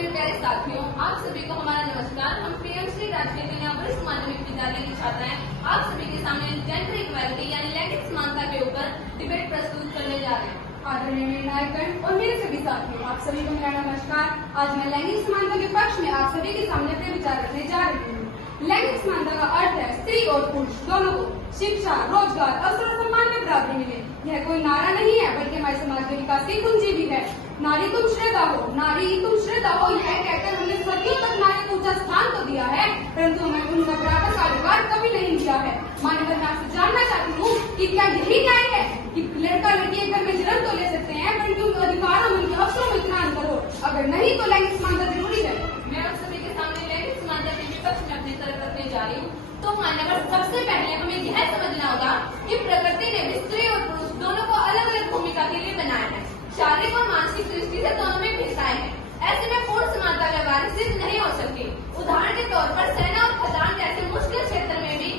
मेरे प्यारे साथियों, आप सभी को हमारा नमस्कार। हम पीएमसी राष्ट्रीय कन्या वरिष्ठ माध्यमिक विद्यालय की छात्राएं आप सभी के सामने जेंडर इक्वालिटी यानी लैंगिक समानता के ऊपर डिबेट प्रस्तुत करने जा रहे हैं। आदरणीय निर्णायकगण और मेरे सभी साथियों, आप सभी को मेरा नमस्कार। आज मैं लैंगिक समानता के पक्ष में आप सभी के सामने अपने विचार रखने जा रही हूँ। लैंगिक समानता का अर्थ है स्त्री और पुरुष दोनों को शिक्षा, रोजगार, अवसर और सम्मान में बराबरी मिले। यह कोई नारा नहीं है, बल्कि हमारे समाज के विकास की कुंजी भी है। नारी तुम श्रद्धा हो, नारी तुम श्रद्धा हो, यह कहकर हमने सदियों तक नारी को ऊंचा स्थान तो दिया है, परंतु हमें उनका बराबर का अधिकार कभी नहीं दिया है। मान्यवर, मैं आपसे जानना चाहती हूँ कि क्या यही न्याय है कि लड़का लड़की एक घर में जन्म तो ले सकते हैं, परंतु उनके अधिकारों में, उनके अवसरों में इतना अंतर हो? अगर नहीं तो लैंगिक समानता जरूरी है। मैं आप सभी के सामने लैंगिक समानता के विपक्ष में अपनी तरफ रखने जा रही हूँ। तो मान्यवर, सबसे पहले हमें यह समझना होगा कि प्रकृति ने स्त्री और पुरुष दोनों को अलग अलग भूमिका के लिए बनाया है। शारीरिक और मानसिक दृष्टि से दोनों में भिन्नताएं हैं। ऐसे में पूर्ण समानता व्यवहारिक सिद्ध नहीं हो सकती। उदाहरण के तौर पर सेना और खदान जैसे मुश्किल क्षेत्र में भी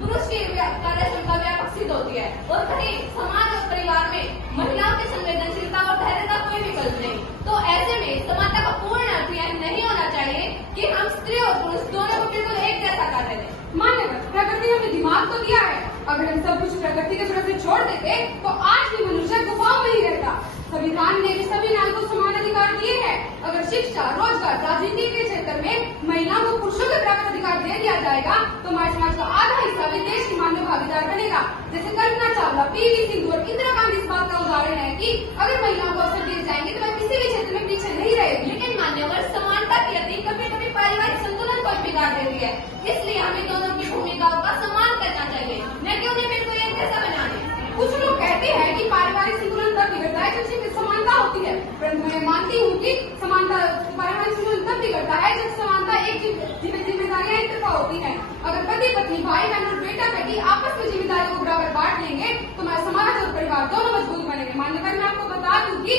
पुरुष की कार्य क्षमता व्यापक सिद्ध होती है, और कहीं समाज और परिवार में महिलाओं की संवेदनशीलता और धैर्य का कोई विकल्प नहीं। तो ऐसे में समानता का पूर्ण अर्थ यह नहीं होना चाहिए कि हम स्त्री और पुरुष दोनों को बिल्कुल एक जैसा कर दें। मान्यवर, प्रकृति ने हमें दिमाग तो दिया है। अगर हम सब कुछ प्रकृति के भरोसे छोड़ देते तो आज भी मनुष्य गुफाओं में ही रहता। संविधान ने भी सभी नागरिकों को समान अधिकार दिए हैं। अगर शिक्षा, रोजगार, राजनीति के क्षेत्र में महिलाओं को पुरुषों के बराबर अधिकार दे दिया जाएगा तो हमारे समाज का आधा हिस्सा भी देश की मानव भागीदार बनेगा। जैसे कल्पना चावला, पीवी सिंधु और इंदिरा गांधी इस बात का उदाहरण है कि अगर महिलाओं को अवसर दिए जाएंगे तो वह किसी भी क्षेत्र में पीछे नहीं रहेगी। लेकिन मान्यवर, समानता की अति कभी कभी पारिवारिक संतुलन को बिगाड़ देती है। इसलिए हमें दोनों की भूमिकाओं का सम्मान करना चाहिए, न कि उन्हें बिल्कुल एक जैसा बनाने। कुछ लोग कहते हैं कि पारिवारिक संतुलन तब बिगड़ता है जब सिर्फ समानता होती है, परंतु मैं मानती हूँ कि समानता पारिवारिक संतुलन तब बिगड़ता है जब समानता एक जिम्मेदारियां एक तरफा होती है। अगर पति पत्नी, भाई बहन और बेटा बेटी आपस में जिम्मेदारियों को बराबर बांट लेंगे तो हमारा समाज और परिवार दोनों मजबूत बनेंगे। मान्यवर, मैं आपको बता दूं कि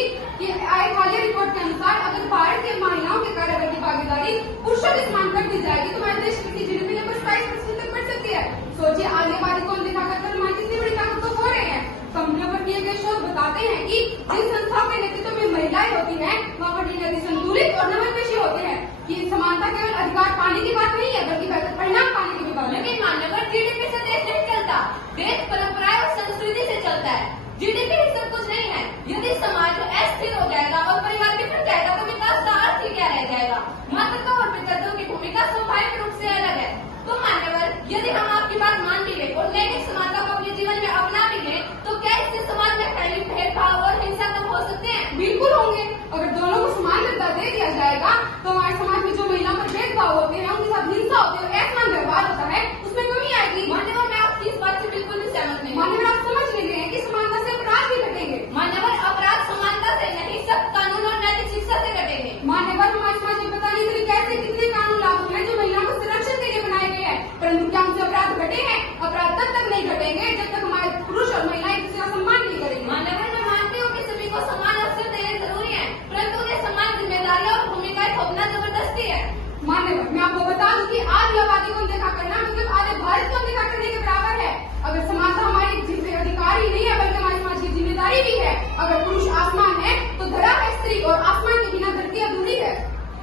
आए हालिया रिपोर्ट के अनुसार अगर भारत की महिलाओं के कार्यबल की भागीदारी पुरुषों के समान कर दी जाएगी तो हमारे देश की जीडीपी लगभग 27% तक बढ़ सकती है। सोचिए, आगे वाली कौन दिखाकर हमारी कितनी बड़ी ताकत तो हो रहे हैं। कंपनियों पर किए गए शोध बताते हैं कि जिन संस्थाओं के नेतृत्व में महिलाएं होती हैं वहाँ पर नीति संतुलित और नवोन्मेषी होते हैं। कि समानता केवल अधिकार पाने की बात नहीं है, बल्कि बेहतर परिणाम पाने की भी बात है। लेकिन मान्यवर, जीडीपी से देश नहीं चलता, देश परंपराएं और संस्कृति से चलता है। जीडीपी ही सब कुछ नहीं है। यदि समाज अस्थिर हो जाएगा और परिवार बिखर जाएगा तो विकास का अर्थ ही क्या रह जाएगा। मातृत्व और पितृत्व की भूमिका स्वाभाविक रूप से अलग है। तो मान्यवर, यदि हम आपकी बात मान भी ले और लैंगिक समानता को अपने जीवन में अपना भी ले तो क्या इससे समाज में फैली भेदभाव और हिंसा कम हो सकते हैं? बिल्कुल होंगे। अगर दोनों को समान दर्जा दे दिया जाएगा तो हमारे समाज में जो महिलाओं पर भेदभाव होते हैं, उनके साथ हिंसा होती है, असमान व्यवहार होता है, उसमें कमी आएगी। मान्यवर, मैं आपकी इस बात से बिल्कुल भी सहमत नहीं। मान्यवर, आप समझ ले गए हैं कि समानता से अपराध भी घटेंगे। मान्यवर, अपराध समानता से नहीं, सख्त कानून और नैतिक शिक्षा से घटेंगे। मान्यवर, हमारे समाज में पता नहीं चली कैसे कितने कानून लागू हैं जो महिलाओं को सुरक्षा के लिए बनाए गए हैं, परंतु क्या उनसे अपराध घटे हैं? अपराध तब तक नहीं घटेंगे जब तक हमारे पुरुष और महिलाएं किसी का सम्मान नहीं करेंगे। मान्यवर, मैं मानती हूँ कि सभी को समान अवसर देने जरूरी है, परंतु उन्हें समान जिम्मेदारियां और भूमिकाएं थोपना जबरदस्ती है। मान्यवर, मैं आपको बता दूं कि आधी आबादी को अनदेखा करना मतलब आधे भारत को अनदेखा करने के बराबर है। अगर समानता हमारी अधिकार ही नहीं है बल्कि हमारे समाज की जिम्मेदारी भी है। अगर पुरुष आसमान है तो धरा है स्त्री, और आसमान के बिना धरती अधूरी है।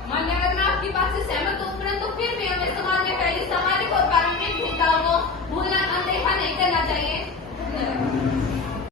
मान्यवर, मैं आपकी बात से सहमत हूँ, परंतु फिर भी हमें समाज में फैली सामाजिक और पारंपरिक भिन्नताओं को भूलना, अनदेखा नहीं करना चाहिए।